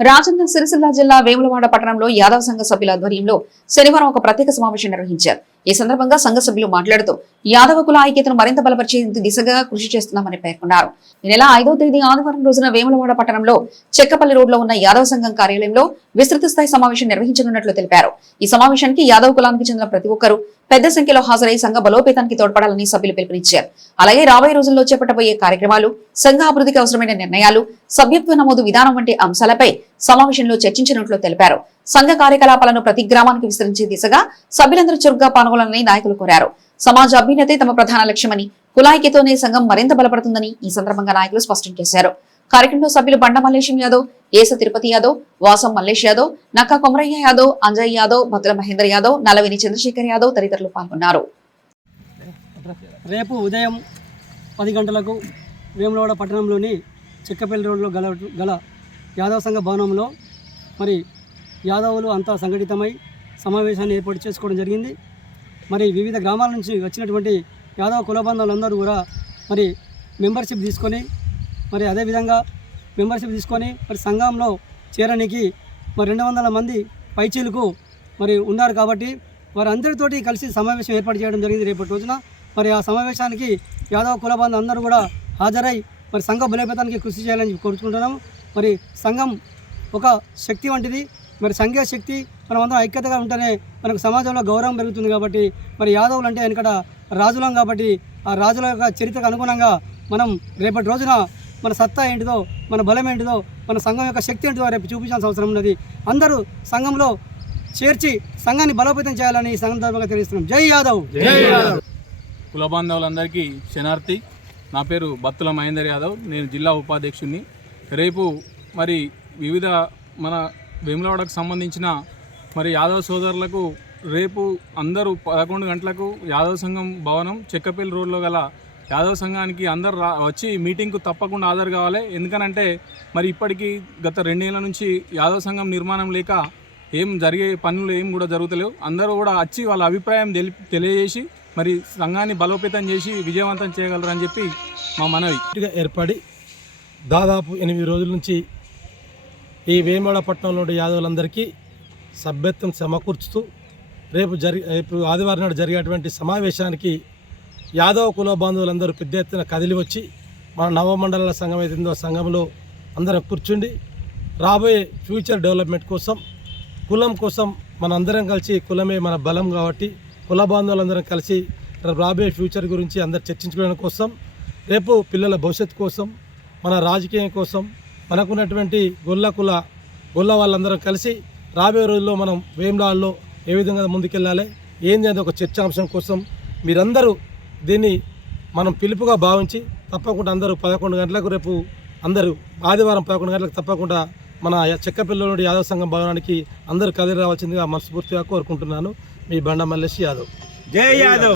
రాజన్న సిరిసిల్ల జిల్లా వేములవాడ పట్టణంలో యాదవ సంఘ సభ్యుల ఆధ్వర్యంలో శనివారం ఒక ప్రత్యేక సమావేశం నిర్వహించారు. ఈ సందర్భంగా సంఘ సభ్యులు మాట్లాడుతూ యాదవ కుల ఐక్యతను మరింత బలపరిచే దిశగా కృషి చేస్తున్నామని పేర్కొన్నారు. ఈ నెల 5వ తేదీ ఆదివారం రోజున వేములవాడ పట్టణంలో చెక్కపల్లి రోడ్లో ఉన్న యాదవ సంఘం కార్యాలయంలో విస్తృత స్థాయి సమావేశం నిర్వహించనున్నట్లు తెలిపారు. ఈ సమావేశానికి యాదవ కులానికి చెందిన ప్రతి ఒక్కరూ పెద్ద సంఖ్యలో హాజరై సంఘ బలోపేతానికి తోడ్పడాలని సభ్యులు పిలుపునిచ్చారు. అలాగే రాబోయే రోజుల్లో చేపట్టబోయే కార్యక్రమాలు, సంఘ అభివృద్ధికి అవసరమైన నిర్ణయాలు, సభ్యత్వ నమోదు విధానం వంటి అంశాలపై సమావేశంలో చర్చించినట్లు తెలిపారు. సంఘ కార్యకలాపాలను ప్రతి గ్రామానికి విస్తరించే దిశగా సభ్యులందరూ చురుగ్గా పాల్గొనాలని నాయకులు కోరారు. సమాజ అభ్యున్నతే తమ ప్రధాన లక్ష్యమని, కులాయికతోనే సంఘం మరింత బలపడుతుందని ఈ సందర్భంగా నాయకులు స్పష్టం చేశారు. కార్యక్రమంలో సభ్యులు బండ మల్లేశం యాదవ్, ఏస తిరుపతి యాదవ్, వాసం మల్లేష్ యాదవ్, నక్కా కొమరయ్య యాదవ్, అంజయ్ యాదవ్, బత్తుల మహేందర్ యాదవ్, నల్లవిని చంద్రశేఖర్ యాదవ్ తదితరులు పాల్గొన్నారు. రేపు ఉదయం 10 గంటలకు వేములవాడ పట్టణంలోని చెక్కపల్లి రోడ్లో గల యాదవ సంఘ భవనంలో మరి యాదవులు అంతా సంఘటితమై సమావేశాన్ని ఏర్పాటు చేసుకోవడం జరిగింది. మరి వివిధ గ్రామాల నుంచి వచ్చినటువంటి యాదవ కుల బంధువులందరూ కూడా మరి మెంబర్షిప్ తీసుకొని మరి అదేవిధంగా మరి సంఘంలో చేరడానికి మరి 200 మంది పైచీలకు మరి ఉన్నారు. కాబట్టి వారందరితోటి కలిసి సమావేశం ఏర్పాటు చేయడం జరిగింది రేపటి రోజున. మరి ఆ సమావేశానికి యాదవ కుల బంధువులు అందరూ కూడా హాజరై మరి సంఘ బలోపేతానికి కృషి చేయాలని కోరుకుంటున్నాము. మరి సంఘం ఒక శక్తి వంటిది. మరి సంఘీయ శక్తి మనమందరం ఐక్యతగా ఉంటేనే మనకు సమాజంలో గౌరవం పెరుగుతుంది. కాబట్టి మరి యాదవులు అంటే వెనకట రాజులం కాబట్టి ఆ రాజుల యొక్క చరిత్రకు అనుగుణంగా మనం రేపటి రోజున మన సత్తా ఏంటిదో, మన బలం ఏంటిదో, మన సంఘం యొక్క శక్తి ఏంటిదో రేపు చూపించాల్సిన అవసరం ఉన్నది. అందరూ సంఘంలో చేర్చి సంఘాన్ని బలోపేతం చేయాలని ఈ సందర్భంగా తెలుస్తున్నాం. జై యాదవ్. కుల బాంధవులందరికీ శనార్థి. నా పేరు బత్తుల మహేందర్ యాదవ్, నేను జిల్లా ఉపాధ్యక్షుడిని. రేపు మరి వివిధ మన వేములవాడకు సంబంధించిన మరి యాదవ సోదరులకు రేపు అందరూ 11 గంటలకు యాదవ సంఘం భవనం చెక్కపల్లి రోడ్లో గల యాదవ సంఘానికి అందరు వచ్చి మీటింగ్కు తప్పకుండా హాజరు కావాలి. ఎందుకనంటే మరి ఇప్పటికీ గత 2 ఏళ్ల నుంచి యాదవ సంఘం నిర్మాణం లేక ఏం జరిగే పనులు ఏం కూడా జరుగుతలేవు. అందరూ కూడా వచ్చి వాళ్ళ అభిప్రాయం తెలియజేసి మరి సంఘాన్ని బలోపేతం చేసి విజయవంతం చేయగలరని చెప్పి మా మనవి. ఏర్పడి దాదాపు 8 రోజుల నుంచి ఈ వేములవాడ పట్టణంలోని యాదవులందరికీ సభ్యత్వం సమకూర్చుతూ రేపు ఆదివారం నాడు జరిగేటువంటి సమావేశానికి యాదవ కుల బాంధవులందరూ పెద్ద ఎత్తున కదిలి వచ్చి మన నవమండలాల సంఘం ఏదైందో సంఘంలో అందరం కూర్చుండి రాబోయే ఫ్యూచర్ డెవలప్మెంట్ కోసం, కులం కోసం మనందరం కలిసి, కులమే మన బలం కాబట్టి కుల బాంధవులందరం కలిసి రాబోయే ఫ్యూచర్ గురించి అందరు చర్చించుకోవడం కోసం, రేపు పిల్లల భవిష్యత్తు కోసం, మన రాజకీయం కోసం, మనకున్నటువంటి గొల్ల వాళ్ళందరం కలిసి రాబోయే రోజుల్లో మనం వేములవాడలో ఏ విధంగా ముందుకెళ్ళాలి ఏంది అనేది ఒక చర్చాంశం కోసం మీరందరూ దీన్ని మనం పిలుపుగా భావించి తప్పకుండా అందరూ 11 గంటలకు రేపు అందరూ ఆదివారం 11 గంటలకు తప్పకుండా మన చెక్కపల్లిలోని యాదవ సంఘం భవనానికి అందరూ కదిలి రావాల్సిందిగా మనస్ఫూర్తిగా కోరుకుంటున్నాను. మీ బండ మల్లేష్ యాదవ్. జై యాదవ్.